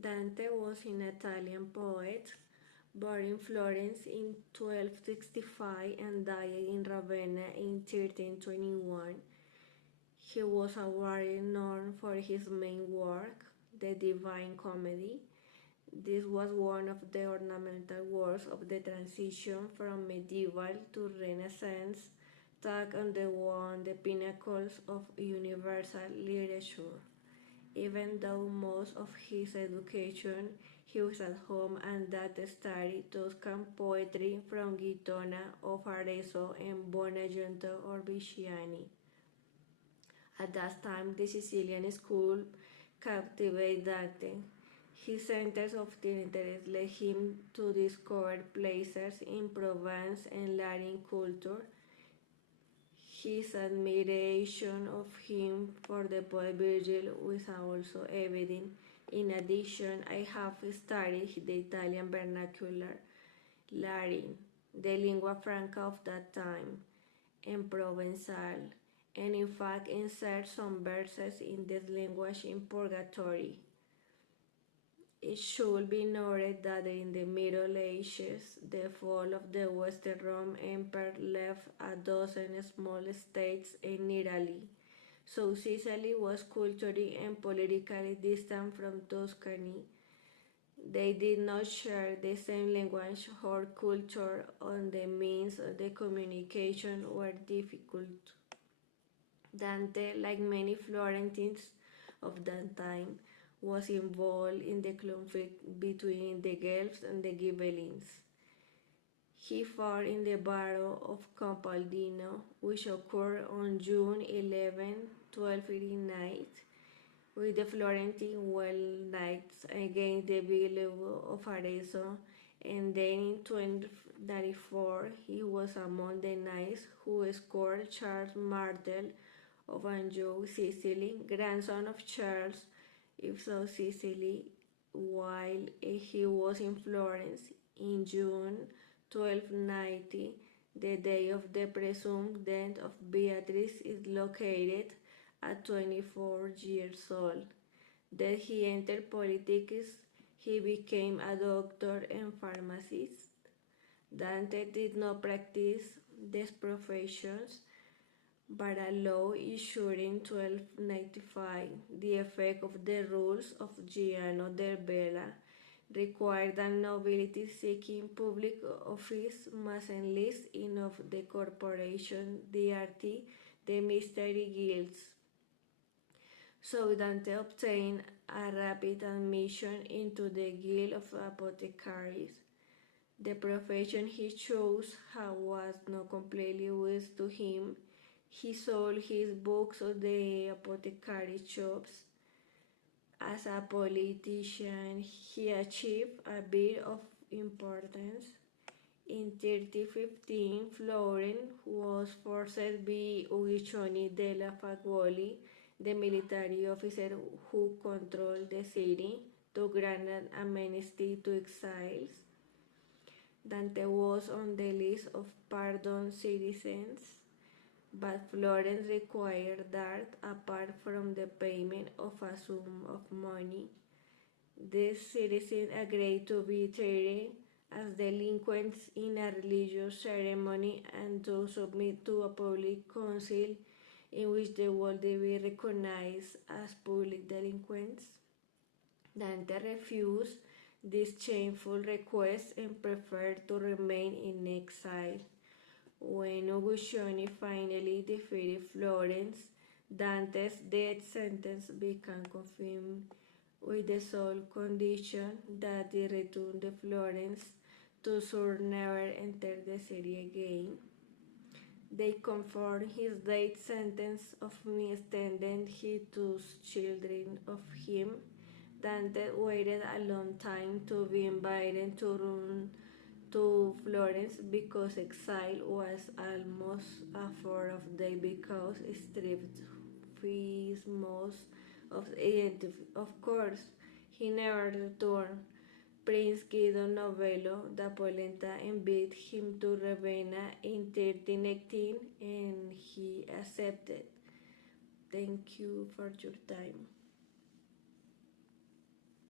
Dante was an Italian poet, born in Florence in 1265 and died in Ravenna in 1321. He was widely known for his main work, the Divine Comedy. This was one of the ornamental works of the transition from medieval to Renaissance, tagged on the one the pinnacles of universal literature. Even though most of his education he was at home and that studied Tuscan poetry from Gittona of Arezzo and Buonagionte or Visciani. At that time, the Sicilian school captivated Dante. His centers of interest led him to discover places in Provence and Latin culture. His admiration of him for the poet Virgil was also evident. In addition, I have studied the Italian vernacular, Latin, the lingua franca of that time, and Provençal, and in fact insert some verses in this language in Purgatory. It should be noted that in the Middle Ages, the fall of the Western Roman Empire left a dozen small states in Italy, so Sicily was culturally and politically distant from Tuscany. They did not share the same language or culture, and the means of the communication were difficult. Dante, like many Florentines of that time, was involved in the conflict between the Guelphs and the Ghibellines. He fought in the Battle of Campaldino, which occurred on June 11, 1289, with the Florentine Knights against the Bishop of Arezzo, and then in 1294 he was among the knights who escorted Charles Martel of Anjou, Sicily, grandson of Charles of Sicily, while he was in Florence in June 1290. The day of the presumed death of Beatrice is located at 24 years old. Then he entered politics. He became a doctor and pharmacist. Dante did not practice these professions, but a law issued in 1295, the effect of the rules of Giano del Bella, required that nobility seeking public office must enlist in of the corporation, the arti, the mystery guilds. So Dante obtained a rapid admission into the Guild of Apothecaries. The profession he chose was not completely used to him. He sold his books at the apothecary shops. As a politician, he achieved a bit of importance. In 1315, Florence was forced by Uguccione della Fagioli, the military officer who controlled the city, to grant an amnesty to exiles. Dante was on the list of pardoned citizens, but Florence required that, apart from the payment of a sum of money, these citizens agreed to be treated as delinquents in a religious ceremony and to submit to a public council in which they would be recognized as public delinquents. Dante refused this shameful request and preferred to remain in exile. When Uguccione finally defeated Florence, Dante's death sentence became confirmed, with the sole condition that he return to Florence to should never enter the city again. They confirmed his death sentence of me extending his two children of him. Dante waited a long time to be invited to run to Florence because exile was almost a form of day because it stripped his most of identity. Of course, he never returned. Prince Guido Novello da Polenta invited him to Ravenna in 1318 and he accepted. Thank you for your time.